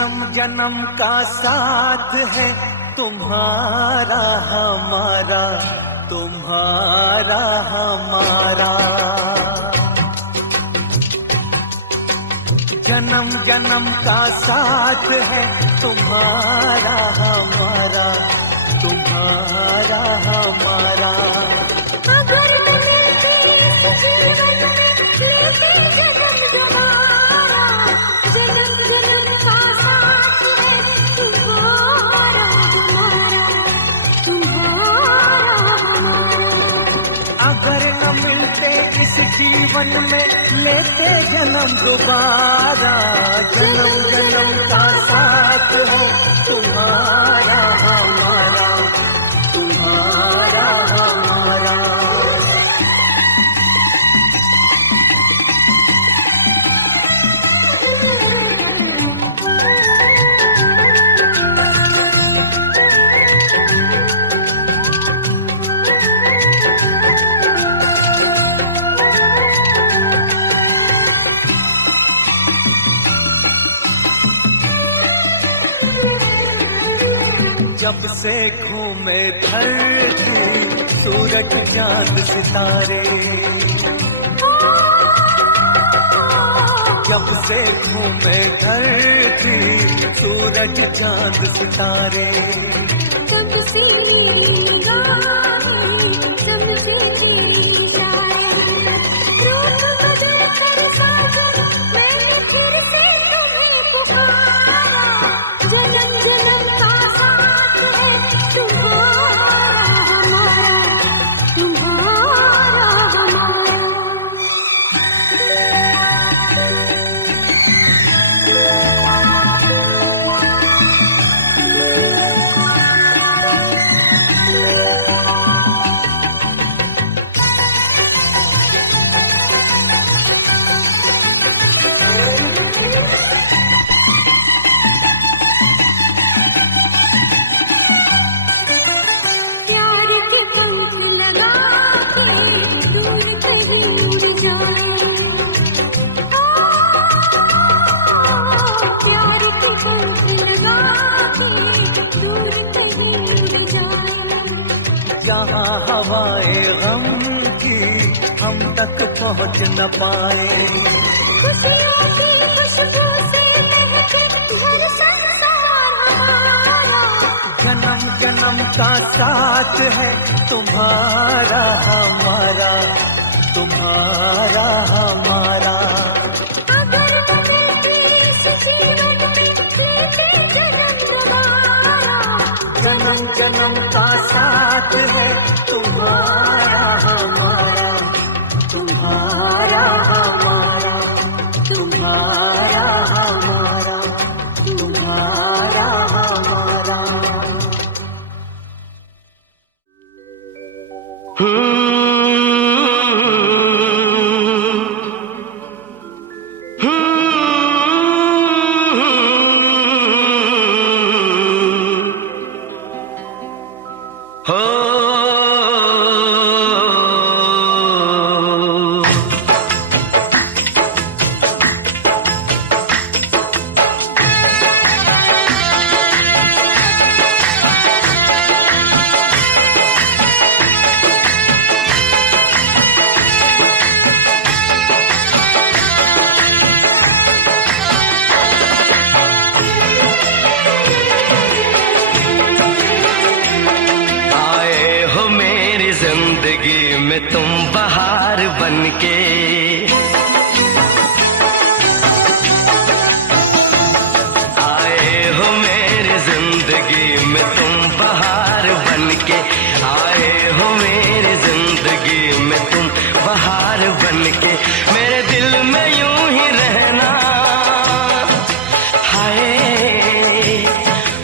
जन्म जन्म का साथ है तुम्हारा हमारा, तुम्हारा हमारा। जन्म जन्म का साथ है तुम्हारा हमारा, तुम्हारा हमारा। अगर मिलते इस जीवन में लेते जन्म दोबारा, जन्म जन्म का साथ है तुम्हारा हमारा, तुम्हारा हमारा। अगर न मिलते इस जीवन में लेते जन्म दोबारा, जन्म जन्म का साथ हो तुम्हारा हमारा, तुम्हारा हमारा। जब से घूमे धरती सूरज चांद सितारे, जब से घूमे धरती सूरज चांद सितारे, तब से मेरी निगाहें समझे तेरी इशारे। रूप बदल कर साजन मैंने फिर से तुम्हें पुकारा, जन्म जन्म का साथ है तुम्हारा हमारा, तुम्हारा हमारा। जहाँ हवाएं गम की हम तक पहुँच न पाए, खुशियों की खुशबू से महके हर संसार हमारा। जन्म जन्म का साथ है तुम्हारा हमारा, तुम्हारा हमारा। अगर मिलते इस जीवन में लेते जन्म दोबारा, जन्म जन्म का साथ है तुम्हारा हमारा, तुम्हारा हमारा, तुम्हारा हमारा, तुम्हारा हमारा। तुम बहार बनके आए हो मेरी जिंदगी में, तुम बहार बनके आए हो मेरी जिंदगी में, तुम बहार बनके। मेरे दिल में यूं ही रहना, हाय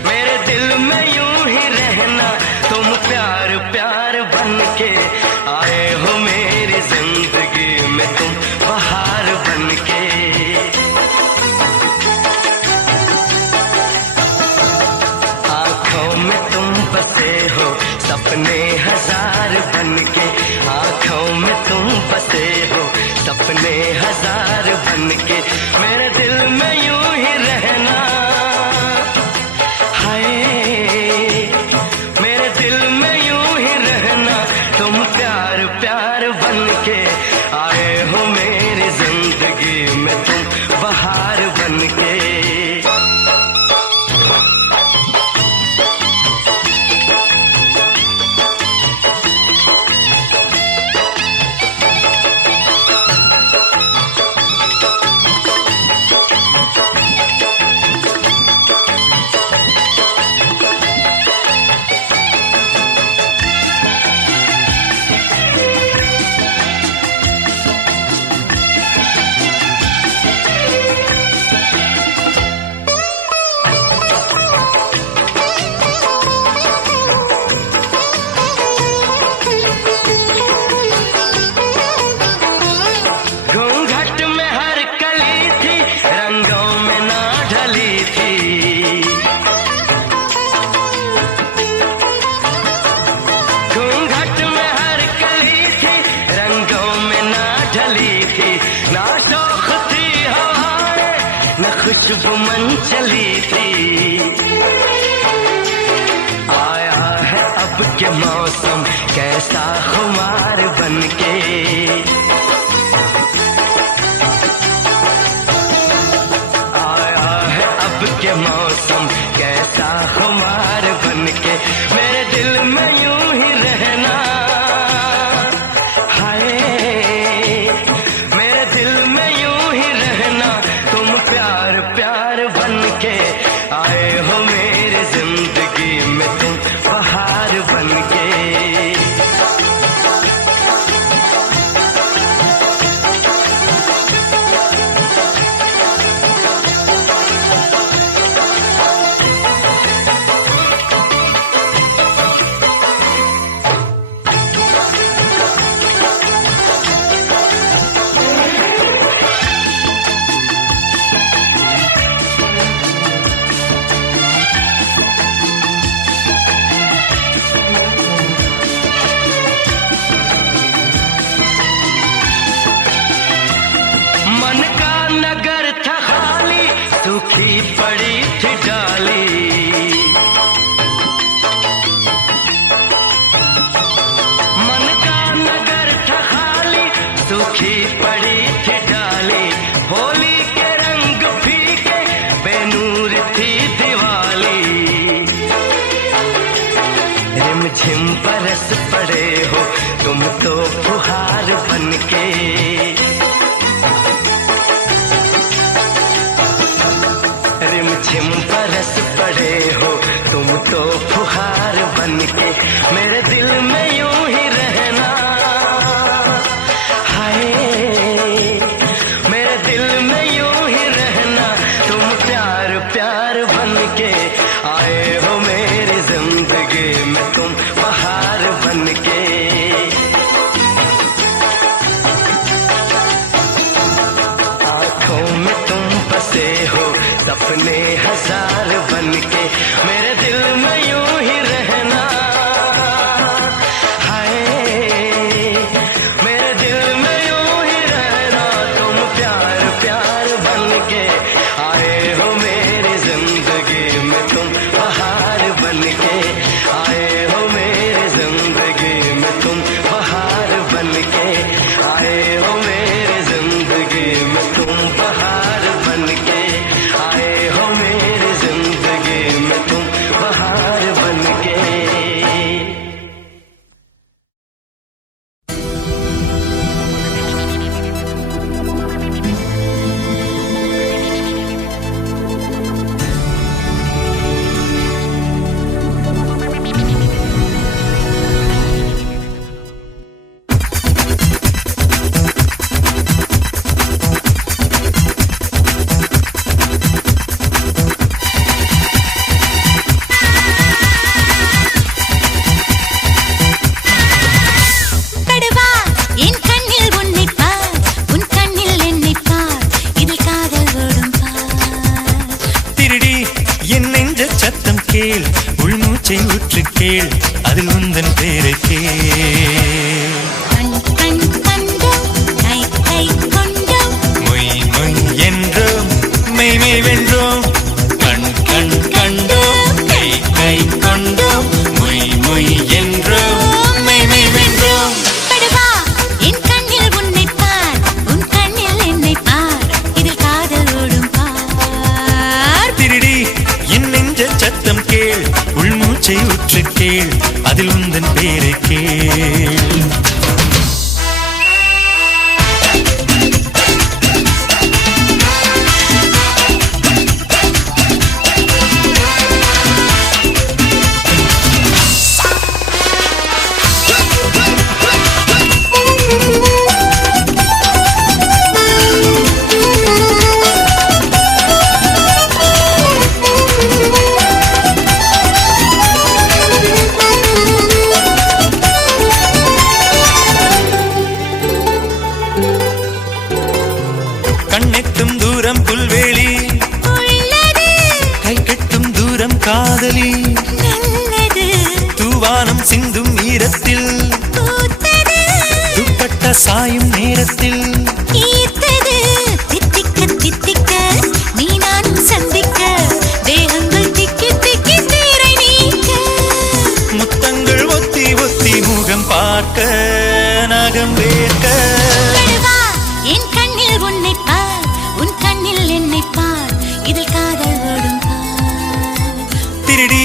मेरे दिल में यूं ही रहना, तुम प्यार प्यार बनके आए हो मेरी जिंदगी में, तुम बहार बनके। आंखों में तुम बसे हो सपने हजार बनके, आंखों में तुम बसे हो सपने हजार बनके। मेरे दिल में यूं ही रहना, मौसम कैसा खुमार बनके। आया है अब के मौसम कैसा खुमार बनके, मेरे दिल में यूं ही रहना। हाय मेरे दिल में यूं ही रहना, तुम प्यार प्यार बनके आए हो मेरी जिंदगी में, तुम बहार बनके। मन का नगर था खाली, सूखी पड़ी थी डाली। मन का नगर था खाली, सूखी पड़ी थी डाली। होली के रंग फीके, बेनूर थी दिवाली। रिमझिम बरस पड़े हो तुम तो फुहार बनके। रिमझिम बरस पड़े हो तुम तो फुहार बनके, मेरे दिल में यूं ही रहना। हाय मेरे दिल में यूं ही रहना, तुम प्यार प्यार बनके आए हो मेरी जिंदगी में, तुम बहार बनके। आँखों में तुम बसे हो सपने हजार बनके, मेरे दिल में यूं ही रहना। हाय मेरे दिल में यूं ही रहना, तुम प्यार प्यार बनके आए हो मेरी जिंदगी में, तुम बहार बनके आए हो मेरी जिंदगी में, तुम बहार बनके आए हो मेरी जिंदगी में, तुम बहार बनके आए हो मेरी जिंदगी में, तुम बहार बनके। உள்மூச்சை ஊற்று கேள், அதில் உந்தன் பேரை கேள். மொய் மொய் என்றோம் மெய் மெய் வென்றோம், கண் கண் கண்டோம் கை கை கொண்டோம், மொய் மொய் என்றோம் மெய் மெய் வென்றோம். சத்தம் கேள், உள்மூச்சை உற்று கேள், அதில் உந்தன் பேரை கேள். காதலி தூவானம் சிந்தும் ஈரத்தில் துப்பட்ட சாயும் நேரத்தில் முத்தங்கள் ஒத்தி ஒத்தி முகம் பார்க்க நகம் வேர்க்க நடுவா, என் கண்ணில் உன்னை பார், உன் கண்ணில் என்னை பார், இதில் காதல் ஓடும் பார். திருடி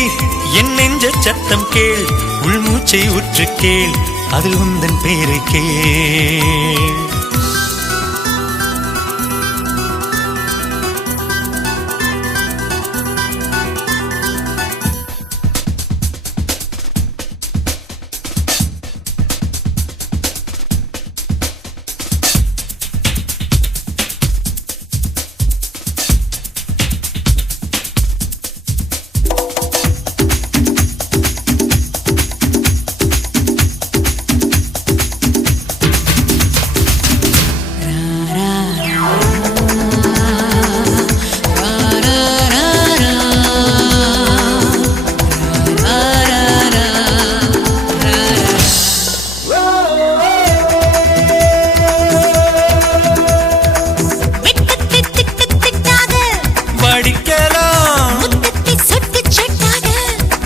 என் நெஞ்ச சத்தம் கேள், உள்மூச்சை உற்று கேள், அதில் உந்தன் பேரை கேள்.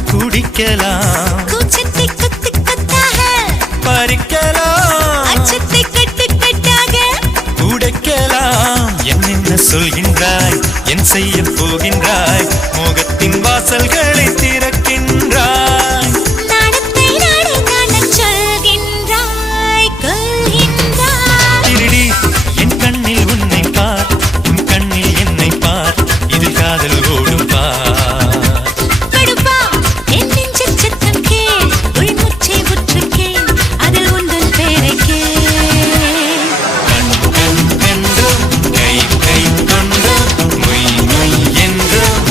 குடிக்கலாம், கூச்சத்தை குத்து குத்தாக, பறிக்கலாம், அச்சத்தை கட்டு கட்டாக, உடைக்கலாம். என்ன சொல்கின்றாய், என் செய்ய போகின்றாய், மோகத்தின் வாசல்களை திறக்கின்றாய். நாடத்தை நாடு காணச் சொல்கின்றாய், கொள்கின்றாய். திருடி என் கண்ணில் உன்னை பார், உன் கண்ணில் என்னை பார், இதில் காதல் ஓடும் பார். நடுவா, என் நெஞ்சச் சத்தம் கேள், உள்மூச்சை உற்று கேள், அதில் உந்தன் பேரைக் கேள். கண் கண் கண்டோம், கை கை கொண்டோம், மொய் மொய் என்றோம்,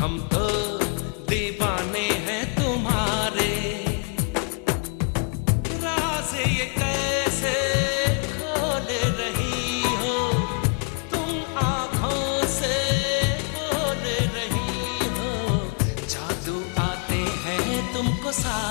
हम तो दीवाने हैं तुम्हारे। राज ये कैसे खोल रही हो तुम आँखों से बोल रही हो, जादू आते हैं तुमको सारे।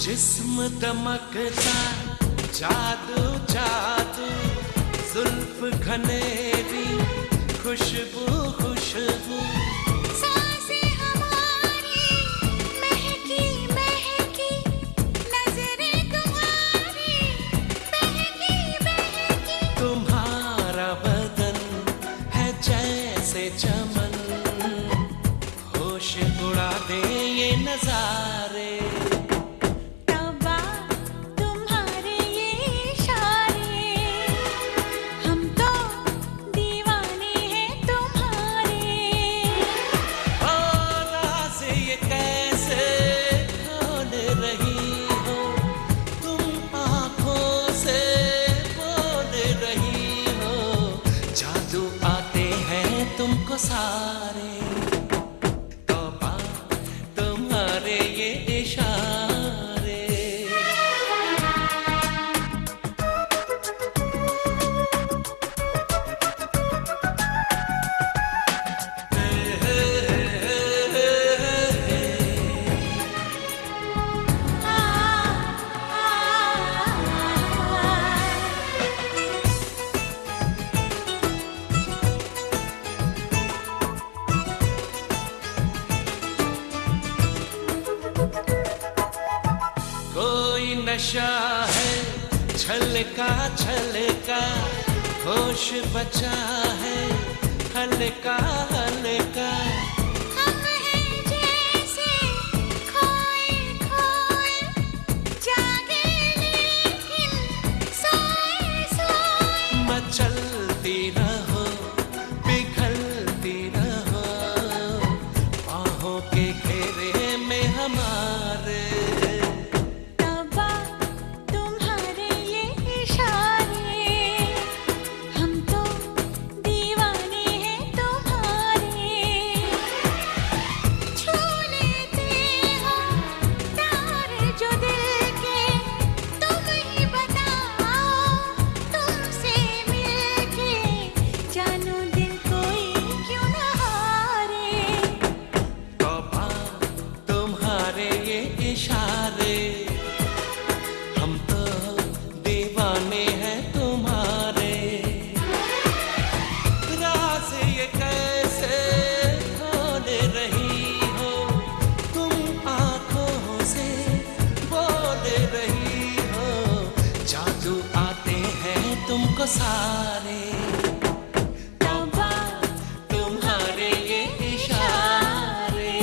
जिस्म दमकता जादू जादू, जुल्फ घनेरी खुशबू खुशबू, सांसें हमारी महकी महकी, नजरें तुम्हारी बहकी बहकी। तुम्हारा बदन है जैसे चमन, होश उड़ा दे ये नजारे। तुमको सारे तौबा तुम्हारे ये इशारे। कोई नशा है छलका छलका, होश बचा है हल्का हल्का। हम हैं जैसे खोए खोए, जागे लेकिन सोए सोए। मचलती रहो पिघलती रहो, बाहों के घेरे में हमारे। इशारे हम तो दीवाने हैं तुम्हारे। राज ये कैसे खोल रही हो तुम आँखों से बोल रही हो, जादू आते हैं तुमको सारे। तुम्हारे ये इशारे।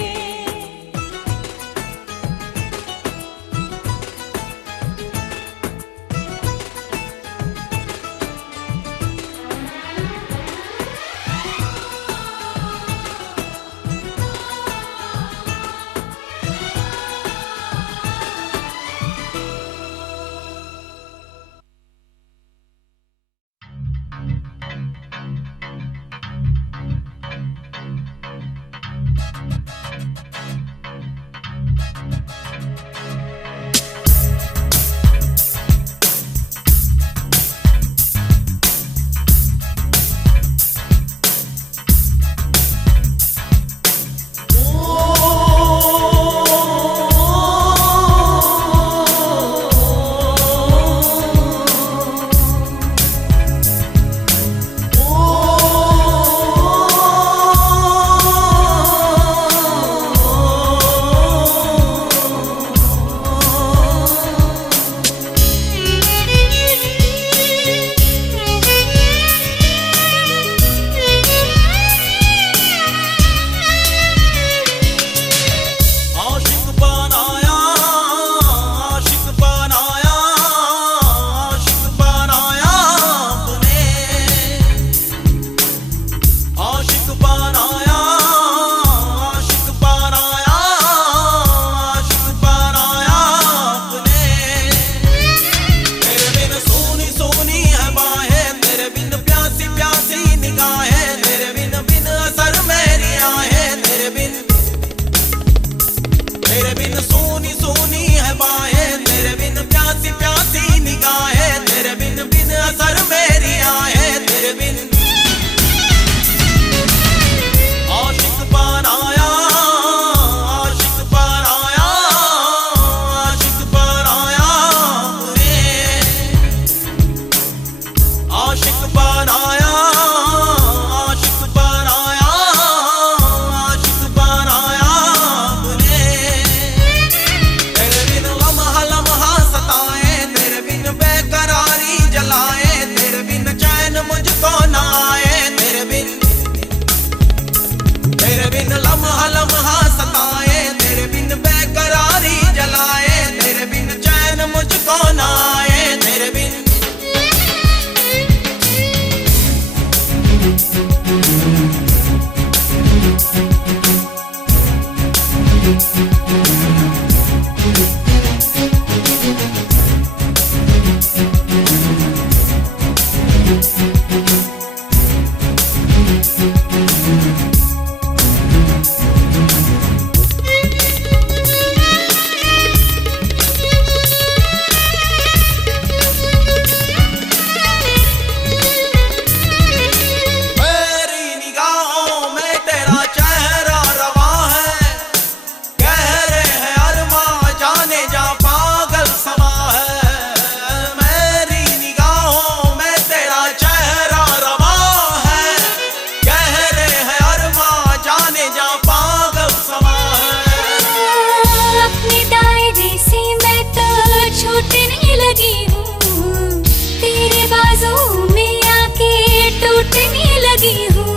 लगी हूँ,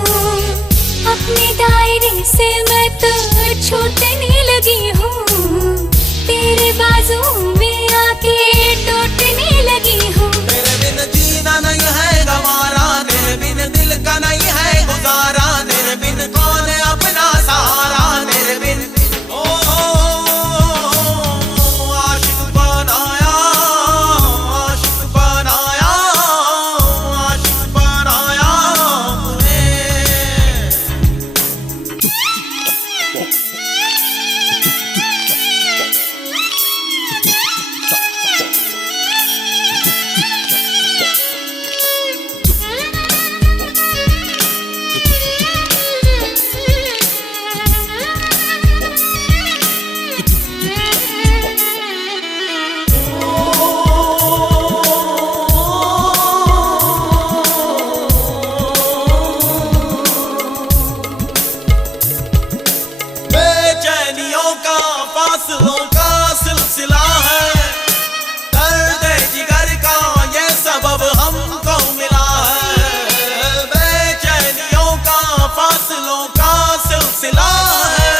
अपने दायरे से मैं तो छूटने लगी हूँ, तेरे बाजू में आके टूटने लगी हूँ। तेरे बिन जीना नहीं है गवारा, तेरे बिन दिल का नहीं है गुजारा, तेरे बिन कौन अपना सहारा, तेरे बिन आशिक बनाया, आशिक बनाया, आशिक बनाया मुझे। बेचैनियों का फासलों का सिलसिला है, दर्द जिगर का ये सबब हमको मिला है। बेचैनियों का फासलों का सिलसिला है,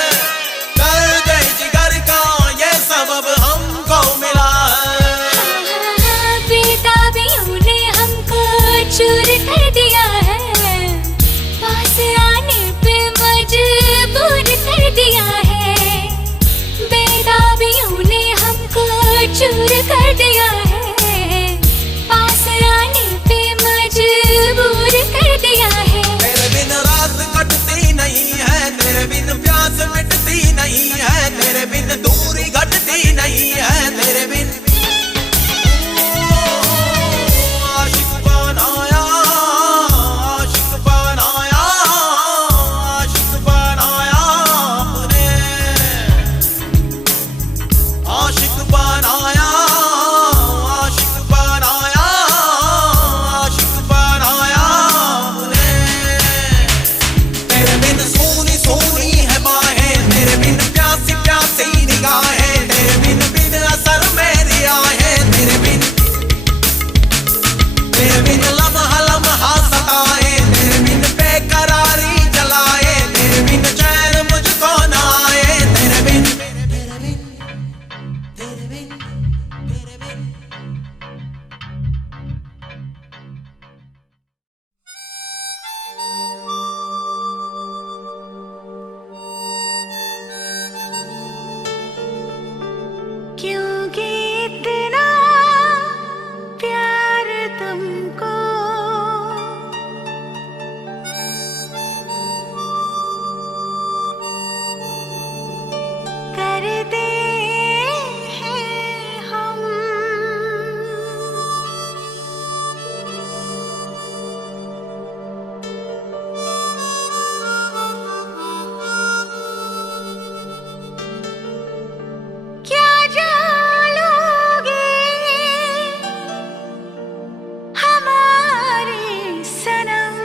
दर्द जिगर का ये सबब हमको मिला है। बेताबियों ने हमको चूर कर दिया है, पास आने पे मजबूर कर दिया है। बेताबियों ने हमको चूर कर दिया है, पास आने पे मजबूर कर दिया है। तेरे बिन रात कटती नहीं है, तेरे बिन प्यास मिटती नहीं है, तेरे बिन दूरी घटती नहीं है, तेरे बिन आशिक बनाया, आशिक बनाया, आशिक बनाया मुझे। आशिक बनाया, आशिक बनाया, आशिक बनाया मुझे। तेरे बिन सोनी सोनी है बाहें, तेरे बिन प्यासी प्यासी निगाहें, तेरे बिन बिन असर मेरी आहें, तेरे बिन लम्हा लम्हा सताए, तेरे बिन बेकरारी जलाए, तेरे बिन चैन मुझको न आए, तेरे बिन क्योंकि इतना प्यार तुमको करते हैं हम। क्या जालोगे हमारे सनम,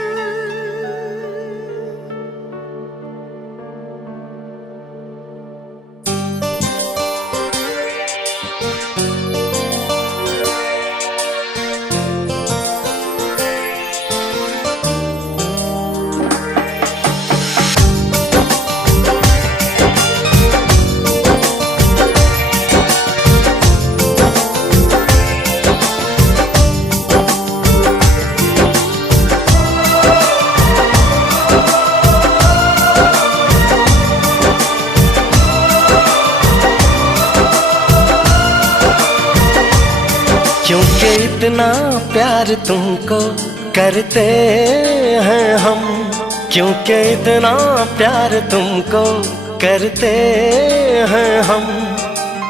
क्योंकि इतना प्यार तुमको करते हैं हम, क्योंकि इतना प्यार तुमको करते हैं हम।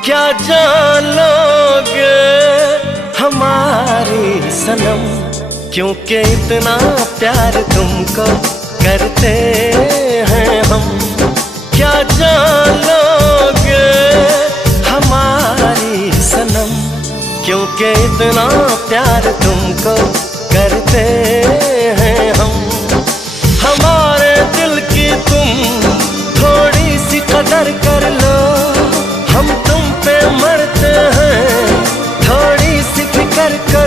क्या जान लोगे हमारी सनम, क्योंकि इतना प्यार तुमको करते हैं हम। क्या जान लोगे हमारी सनम, क्योंकि इतना प्यार तुमको करते हैं हम। हमारे दिल की तुम थोड़ी सी कदर कर लो, हम तुम पे मरते हैं, थोड़ी सी फिक्र कर